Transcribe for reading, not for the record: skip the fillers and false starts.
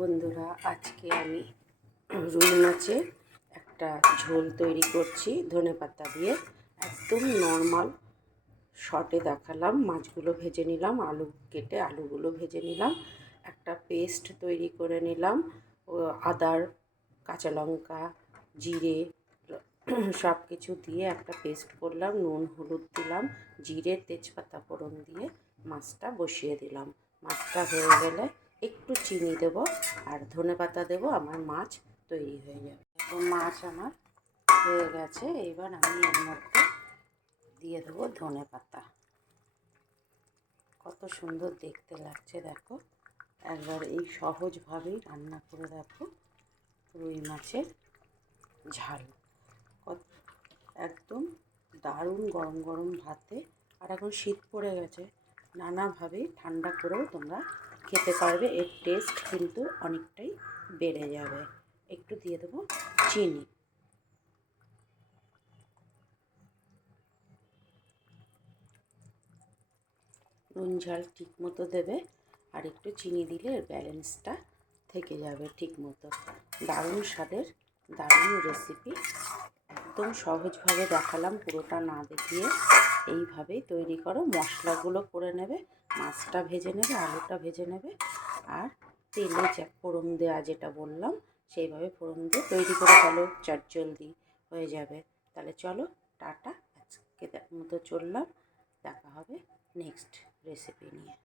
বন্ধুরা, আজকে আমি রুই মাছের একটা ঝোল তৈরি করছি ধনেপাতা দিয়ে। একদম নর্মাল শর্টে দেখালাম। মাছগুলো ভেজে নিলাম, আলু কেটে আলুগুলো ভেজে নিলাম, একটা পেস্ট তৈরি করে নিলাম। আদার, কাঁচা লঙ্কা, জিরে সব কিছু দিয়ে একটা পেস্ট করলাম। নুন হলুদ দিলাম, জিরে তেজপাতা ফোড়ন দিয়ে মাছটা বসিয়ে দিলাম। মাছটা হয়ে গেলে একটু চিনি দেব আর ধনেপাতা দেব, আমার মাছ তৈরি হয়ে যাবে। এখন মাছ আমার হয়ে গেছে, এবার আমি এর মধ্যে দিয়ে দেবো ধনেপাতা। কত সুন্দর দেখতে লাগছে দেখো। একবার এই সহজভাবেই রান্না করে দেখো রুই মাছের ঝাল। একদম দারুণ গরম গরম ভাতে। আর এখন শীত পড়ে গেছে, নানাভাবেই ঠান্ডা করেও তোমরা খেতে পারবে। এর টেস্ট কিন্তু অনেকটাই বেড়ে যাবে। একটু দিয়ে দেবো চিনি। নুন ঝাল ঠিক মতো দেবে, আর একটু চিনি দিলে এর ব্যালেন্সটা থেকে যাবে ঠিক মতো। দারুণ স্বাদের দারুণ রেসিপি। একদম সহজভাবে দেখালাম, পুরোটা না দেখিয়ে। এইভাবেই তৈরি করো। মশলাগুলো করে নেবে, মাছটা ভেজে নেবে, আলুটা ভেজে নেবে, আর তেলে ফোড়ন দেওয়া যেটা বললাম সেইভাবে ফোড়ন দিয়ে তৈরি করে ফেলো, চটজলদি হয়ে যাবে। তাহলে চলো, টাটা। আজকে মতো চললাম, দেখা হবে নেক্সট রেসিপি নিয়ে।